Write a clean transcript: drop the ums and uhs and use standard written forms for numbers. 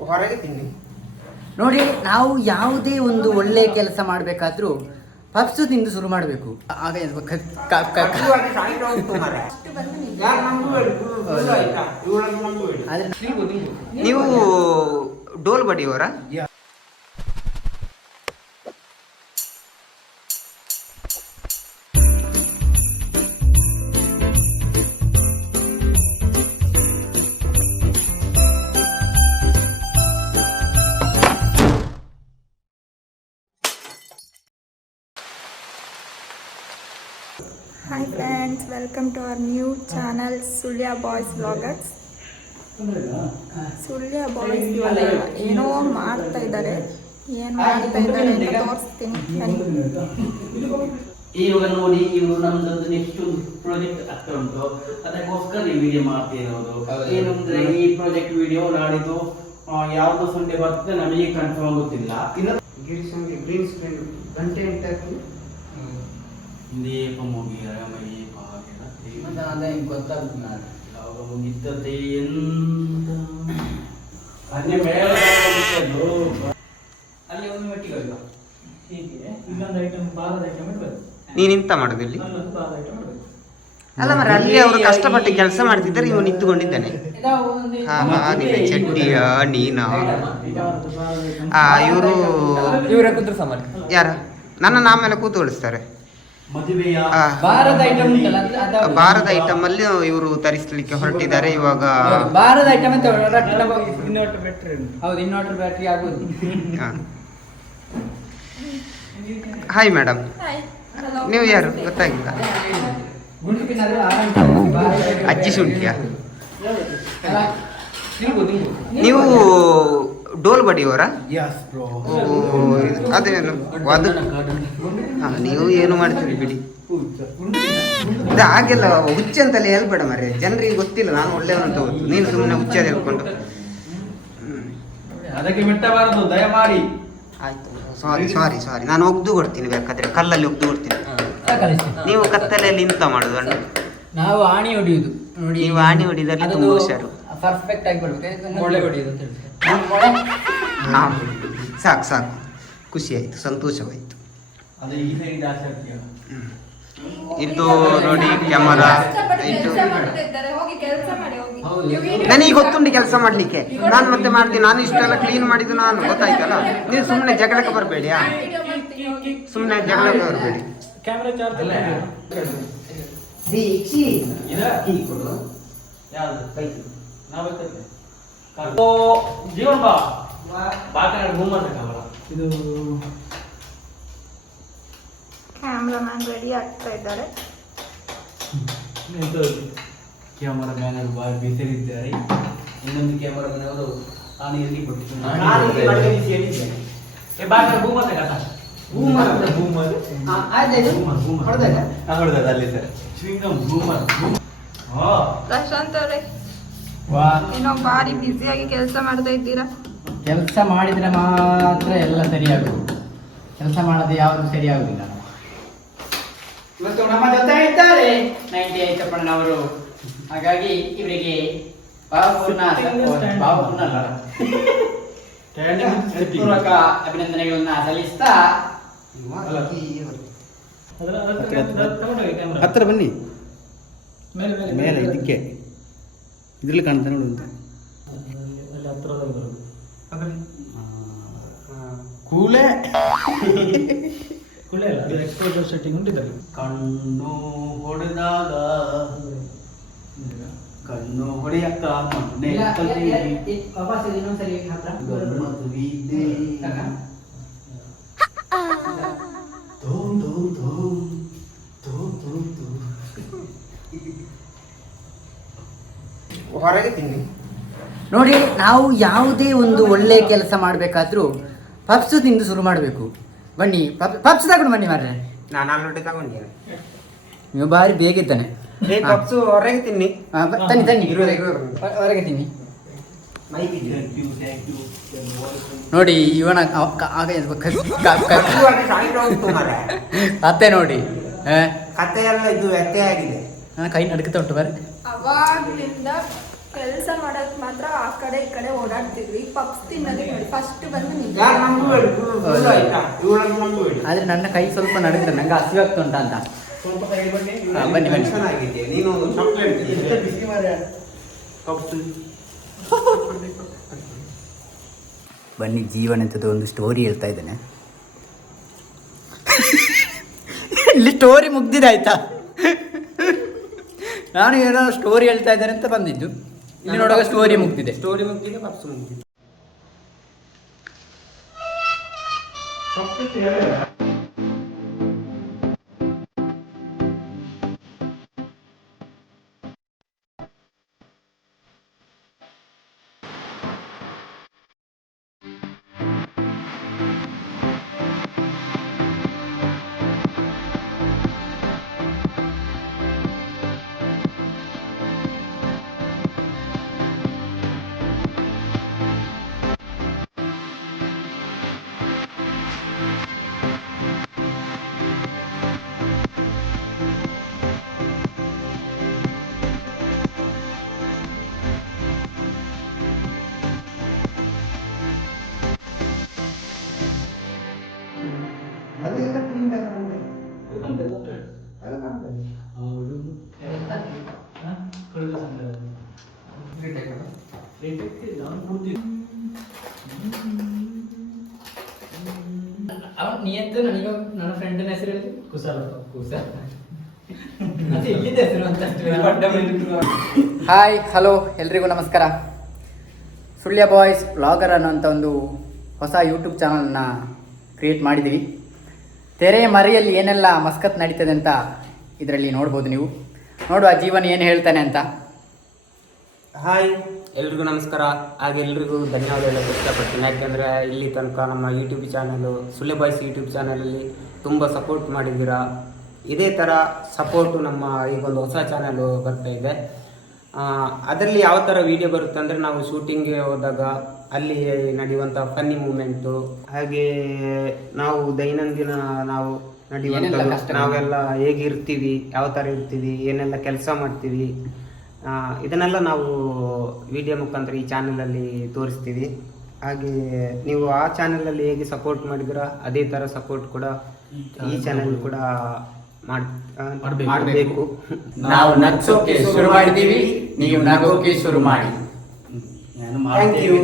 ಹೊರಗೆ ತಿನ್ನಿ. ನೋಡಿ, ನಾವು ಯಾವುದೇ ಒಂದು ಒಳ್ಳೆ ಕೆಲಸ ಮಾಡಬೇಕಾದ್ರೂ ಪಪ್ಸು ತಿಂದು ಶುರು ಮಾಡಬೇಕು. ಆಗ ನೀವು ಡೋಲ್ ಬಡಿಯವರ? Hi friends, welcome to our new channel Sulya Boys Vloggers. Sullia boys ಇವಾಗ ಏನೋ ಮಾಡ್ತಾ ಇದ್ದಾರೆ. ಏನು ಮಾಡ್ತಾ ಇದ್ದಾರೆ ಅಂತ ತೋರಿಸ್ತೀನಿ ಬನ್ನಿ. ಇವಾಗ ನೋಡಿ, ಇವರು ನಮ್ದೊಂದು ನೆಕ್ಸ್ಟ್ ಪ್ರಾಜೆಕ್ಟ್ ಆಗ್ತಾ ಉಂಟು. ಅದಕ್ಕೋಸ್ಕರ ಈ ವಿಡಿಯೋ ಮಾಡ್ತಿರೋದು. ಏನಂದ್ರೆ ಈ ಪ್ರಾಜೆಕ್ಟ್ ವಿಡಿಯೋ ನಾಡಿದ್ದು ಯಾವ್ದು ಸಂಡೆ ಬರ್ತದೆ ನಮಗೆ ಕನ್ಫರ್ಮ್ ಗೊತ್ತಿಲ್ಲ. ಗ್ರೀನ್ ಸ್ಕ್ರೀನ್ ಗಂಟೆ ಅಂತ ದೀಪ ಮುಗಿಯರ ಮೈ ಪಾಗಿರ ಗೊತ್ತಾಗುತ್ತೆ. ಯಾವಾಗ ಮುಗಿತದೆ ಎಂತ ಅಲ್ಲಿ ಒಂದು ಮೆಟ್ಟಿಗೆ ಹೀಗೆ ಇನ್ನೊಂದು ಐಟಮ್ ಬಾರದ ಐಟಮ್ ಇರ್ಬೇಕು. ನೀನಿಂತ ಮಾಡೋದು ಇಲ್ಲಿ? ಬಾರದ ಐಟಮ್ ಇರ್ಬೇಕು. ಅಲ್ಲ ಮರ, ಅಲ್ಲಿ ಅವರು ಕಷ್ಟಪಟ್ಟು ಕೆಲಸ ಮಾಡ್ತಿದ್ದಾರೆ, ಇವ ನಿಂತುಕೊಂಡಿದ್ದಾನೆ. ಚಡ್ಡಿಯ ನೀನಾ? ಇವರು ಯಾರ? ನನ್ನ ಆಮೇಲೆ ಕೂತ್ಕೊಳಿಸ್ತಾರೆ. ಭಾರತ ಐಟಮ್ ಅಲ್ಲಿ ಇವರು ತರಿಸಲಿಕ್ಕೆ ಹೊರಟಿದ್ದಾರೆ. ಇವಾಗ ಭಾರತ ಐಟಮ್ ಅಂತ ಹೌದು, ಇನ್ವರ್ಟರ್ ಬ್ಯಾಟ್ರಿ ಆಗೋದು. ಹಾಯ್ ಮೇಡಮ್, ನೀವು ಯಾರು ಗೊತ್ತಾಗಿಲ್ಲ? ಅಜ್ಜಿ ಶುಂಠಿಯಾ? ನೀವು ಡೋಲ್ ಬಡಿಯವರ? ಅದೇನು ಅದು? ನೀವು ಏನು ಮಾಡ್ತೀರಿ ಬಿಡಿ. ಹಾಗೆಲ್ಲ ಹುಚ್ಚ ಅಂತಲೇ ಹೇಳ್ಬೇಡ ಮರೆ, ಜನರಿಗೆ ಗೊತ್ತಿಲ್ಲ ನಾನು ಒಳ್ಳೆಯವನಂತ ಗೊತ್ತು. ನೀನು ಸುಮ್ಮನೆ ಹುಚ್ಚ ಹೇಳ್ಕೊಂಡು ಅದಕ್ಕೆ ಮೆಟ್ಟಬಾರದು, ದಯಮಾಡಿ. ಆಯ್ತು, ಸಾರಿ ಸಾರಿ ಸಾರಿ. ನಾನು ಒಗ್ದು ಕೊಡ್ತೀನಿ, ಬೇಕಾದ್ರೆ ಕಲ್ಲಲ್ಲಿ ಒಗ್ದು ಕೊಡ್ತೀನಿ. ನೀವು ಕತ್ತಲೆಯಲ್ಲಿ ಇಂತ ಮಾಡುದು ಅಣ್ಣ? ನಾವು ಆಣಿ ಹೊಡಿಯುದು. ನೋಡಿ, ನೀವು ಆಣಿ ಹೊಡಿದಲ್ಲಿ ತುಂಬ ಹುಷಾರು. ಪರ್ಫೆಕ್ಟ್ ಆಗಿ ಬರ್ಬೇಕು. ಮೊಳೆ ಹೊಡಿಯುದು ಅಂತ ಹೇಳ್ತಾರೆ. ಹಾಂ, ಸಾಕು ಸಾಕು, ಖುಷಿ ಆಯಿತು, ಸಂತೋಷವಾಯಿತು. ಅದು ಈ ಸೈಡ್ ಆಸಕ್ತಿ. ಇದು ನೋಡಿ ಕ್ಯಾಮರಾ ಇದು. ನನಗೆ ಗೊತ್ತುಂಟು ಕೆಲಸ ಮಾಡ್ಲಿಕ್ಕೆ, ನಾನು ಮತ್ತೆ ಮಾಡ್ತೀನಿ. ನಾನು ಇಷ್ಟೆಲ್ಲ ಕ್ಲೀನ್ ಮಾಡಿದ್ದು ನಾನು, ಗೊತ್ತಾಯ್ತಲ್ಲ. ನೀವು ಸುಮ್ಮನೆ ಜಗಳಕ್ಕೆ ಬರಬೇಡಿ, ಸುಮ್ಮನೆ ಜಗಳಕ್ಕೆ ಬರಬೇಡಿ. ಕ್ಯಾಮೆರಾ ಚಾರ್ಜ್ ಇಲ್ಲ. ಜೀವನ್ ಬಾ ಇದು ಕ್ಯಾಮ್ರಾಮನ್ ರೆಡಿ ಆಗ್ತಾ ಇದ್ದಾರೆ. ಕ್ಯಾಮರಾ ಮ್ಯಾನ್ ಬಾರಿ ಬಿಸಿಲಿದ್ದಾರೆ. ಇನ್ನೊಂದು ಕ್ಯಾಮರಾ ಮ್ಯಾನ್ ಅವರು ನಾನು ಎಲ್ಲಿ ಪ್ರಶಾಂತ್ ಅವರೇ, ಏನೋ ಬಾರಿ ಬ್ಯುಸಿಯಾಗಿ ಕೆಲಸ ಮಾಡ್ತಾ ಇದ್ದೀರಾ. ಕೆಲಸ ಮಾಡಿದ್ರೆ ಮಾತ್ರ ಎಲ್ಲ ಸರಿಯಾಗುದು, ಕೆಲಸ ಮಾಡದೆ ಯಾವುದು ಸರಿಯಾಗುದಿಲ್ಲ. ಇವತ್ತು ನಮ್ಮ ಜೊತೆ ಇದ್ದಾರೆ 98 ಅವರು. ಹಾಗಾಗಿ ಇವರಿಗೆ ಪೂರ್ವಕ ಅಭಿನಂದನೆಗಳನ್ನ ಸಲ್ಲಿಸ್ತಾ ಹತ್ತಿರ ಬನ್ನಿ. ಮೇಲೆ ಇದಕ್ಕೆ ಇದ್ರಲ್ಲಿ ಕಾಣ್ತಾ ನೋಡು ಅಂತ ಕೂಲೆ ಕುಳ್ಳೆ ಅಲ್ಲ, ಅದು ಎಕ್ಸ್ಪೋಜರ್ ಸೆಟ್ಟಿಂಗ್ ಉಂಟಿದ್ದಾರೆ. ಕಣ್ಣು ಹೊಡೆದಾಗ ಕಣ್ಣು ಹೊಡೆಯಕ್ಕ ಹೊರಗೆ ತಿನ್ನಿ. ನೋಡಿ, ನಾವು ಯಾವುದೇ ಒಂದು ಒಳ್ಳೆ ಕೆಲಸ ಮಾಡಬೇಕಾದ್ರೂ ಪಪ್ಸು ತಿಂದು ಶುರು ಮಾಡಬೇಕು. ಬನ್ನಿ, ಪಪ್ಸ್ ತಗೊಂಡು ಬನ್ನಿ ಮಾರ್ರೆ. ನಾನು ಆಲ್ರೆಡಿ ತಗೊಂಡಿದ್ದೇನೆ. ನೀವು ಭಾರಿ ಬೇಗಿದ್ದಾನೆ. ಪಪ್ಸು ಹೊರಗೆ ತಿನ್ನಿ. ತನ್ನಿ ತನ್ನಿ, ಹೊರಗೆ ತಿನ್ನಿ. ನೋಡಿ, ಇವನ ಅತ್ತೆ ನೋಡಿ, ಕತೆ ಎಲ್ಲ ಇದು ವ್ಯತ್ಯಯ ಆಗಿದೆ. ನನ್ನ ಕೈ ನಡುಕ್ತಾ ಉಂಟು ಬಾರಿ. ಅವಾಗ್ಲಿಂದ ಕೆಲಸ ಮಾಡಕ್ ಮಾತ್ರ ಆ ಕಡೆ ಈ ಕಡೆ ಓಡಾಡ್ತಿದ್ವಿ. ಪಪ್ಸ್ ತಿನ್ನೋದು ನೋಡಿ ಫಸ್ಟ್ ಬಂದು ನೀವು. ಯಾರು ನಮಗೂ ಹೇಳಿ ಫುಲ್ ಆಯ್ತಾ ಇವಳನ್ನು ನಮಗೂ ಹೇಳಿ ಆದರೆ ನನ್ನ ಕೈ ಸ್ವಲ್ಪ ನಡೆದ್ರೆ ನಂಗೆ ಹಸಿವಾಗ್ತುಂಟ ಅಂತ. ಸ್ವಲ್ಪ ಕೈ ಬನ್ನಿ. ಬನ್ನಿ ಬನ್ನಿ. ಚೆನ್ನಾಗಿದೆಯಾ ನೀನು ಒಂದು ಚಾಕ್ಲೇಟ್ ಬನ್ನಿ, ಜೀವನ ಅಂತದ್ದು ಒಂದು ಸ್ಟೋರಿ ಹೇಳ್ತಾ ಇದ್ದೇನೆ. ಇಲ್ಲಿ ಸ್ಟೋರಿ ಮುಗ್ದಿದೆ ಆಯ್ತಾ. ನಾನು ಏನೋ ಸ್ಟೋರಿ ಹೇಳ್ತಾ ಇದ್ದೇನೆ ಅಂತ ಬಂದಿದ್ದು, ಇಲ್ಲಿ ನೋಡುವಾಗ ಸ್ಟೋರಿ ಮುಗ್ದಿದೆ. ಸ್ಟೋರಿ ಮುಗ್ದಿದೆ, ಪಪ್ಸ್ ಮುಗ್ದಿದೆ. ನಿಯತ್ತು ನನಗೆ ನನ್ನ ಫ್ರೆಂಡಿನ ಹೆಸರು ಹೇಳಿ ಕುಶಾಲ. ಹಾಯ್, ಹಲೋ, ಎಲ್ರಿಗೂ ನಮಸ್ಕಾರ. ಸುಳ್ಯ ಬಾಯ್ಸ್ ವ್ಲಾಗರ್ ಅನ್ನೋಂಥ ಒಂದು ಹೊಸ ಯೂಟ್ಯೂಬ್ ಚಾನಲ್ನ ಕ್ರಿಯೇಟ್ ಮಾಡಿದ್ದೀವಿ. ತೆರೆಯ ಮರೆಯಲ್ಲಿ ಏನೆಲ್ಲ ಮಸ್ಕತ್ ನಡೀತದೆ ಅಂತ ಇದರಲ್ಲಿ ನೋಡ್ಬೋದು ನೀವು. ನೋಡುವ ಜೀವನ ಏನು ಹೇಳ್ತಾನೆ ಅಂತ. ಹಾಯ್, ಎಲ್ರಿಗೂ ನಮಸ್ಕಾರ. ಹಾಗೆ ಎಲ್ರಿಗೂ ಧನ್ಯವಾದ ಹೇಳೋಕ್ಕೆ ಇಷ್ಟಪಡ್ತೀನಿ. ಯಾಕೆಂದರೆ ಇಲ್ಲಿ ತನಕ ನಮ್ಮ YouTube channel Sullia boys YouTube ಚಾನಲಲ್ಲಿ ತುಂಬ ಸಪೋರ್ಟ್ ಮಾಡಿದ್ದೀರಾ. ಇದೇ ಥರ ಸಪೋರ್ಟು ನಮ್ಮ ಈಗೊಂದು ಹೊಸ ಚಾನಲು ಬರ್ತಾ ಇದೆ. ಅದರಲ್ಲಿ ಯಾವ ಥರ ವೀಡಿಯೋ ಬರುತ್ತೆ ಅಂದರೆ, ನಾವು ಶೂಟಿಂಗ್ಗೆ ಹೋದಾಗ ಅಲ್ಲಿ ನಡೆಯುವಂಥ ಫನ್ನಿ ಮೂಮೆಂಟು, ಹಾಗೆ ನಾವು ದೈನಂದಿನ ನಾವು ನಡೆಯುವಂಥ ನಾವೆಲ್ಲ ಹೇಗಿರ್ತೀವಿ, ಯಾವ ಥರ ಇರ್ತೀವಿ, ಏನೆಲ್ಲ ಕೆಲಸ ಮಾಡ್ತೀವಿ, ಇದನ್ನೆಲ್ಲ ನಾವು ವಿಡಿಯೋ ಮುಖಾಂತರ ಈ ಚಾನಲಲ್ಲಿ ತೋರಿಸ್ತೀವಿ. ಹಾಗೆ ನೀವು ಆ ಚಾನಲಲ್ಲಿ ಹೇಗೆ ಸಪೋರ್ಟ್ ಮಾಡಿದ್ದೀರಾ ಅದೇ ಥರ ಸಪೋರ್ಟ್ ಕೂಡ ಈ ಚಾನಲ್ ಕೂಡ ಮಾಡಬೇಕು. ನಾವು ನಗ್ಸೋಕೆ ಶುರು ಮಾಡಿದ್ದೀವಿ, ನೀವು ನಗೋಕೆ ಶುರು ಮಾಡಿ. Thank you.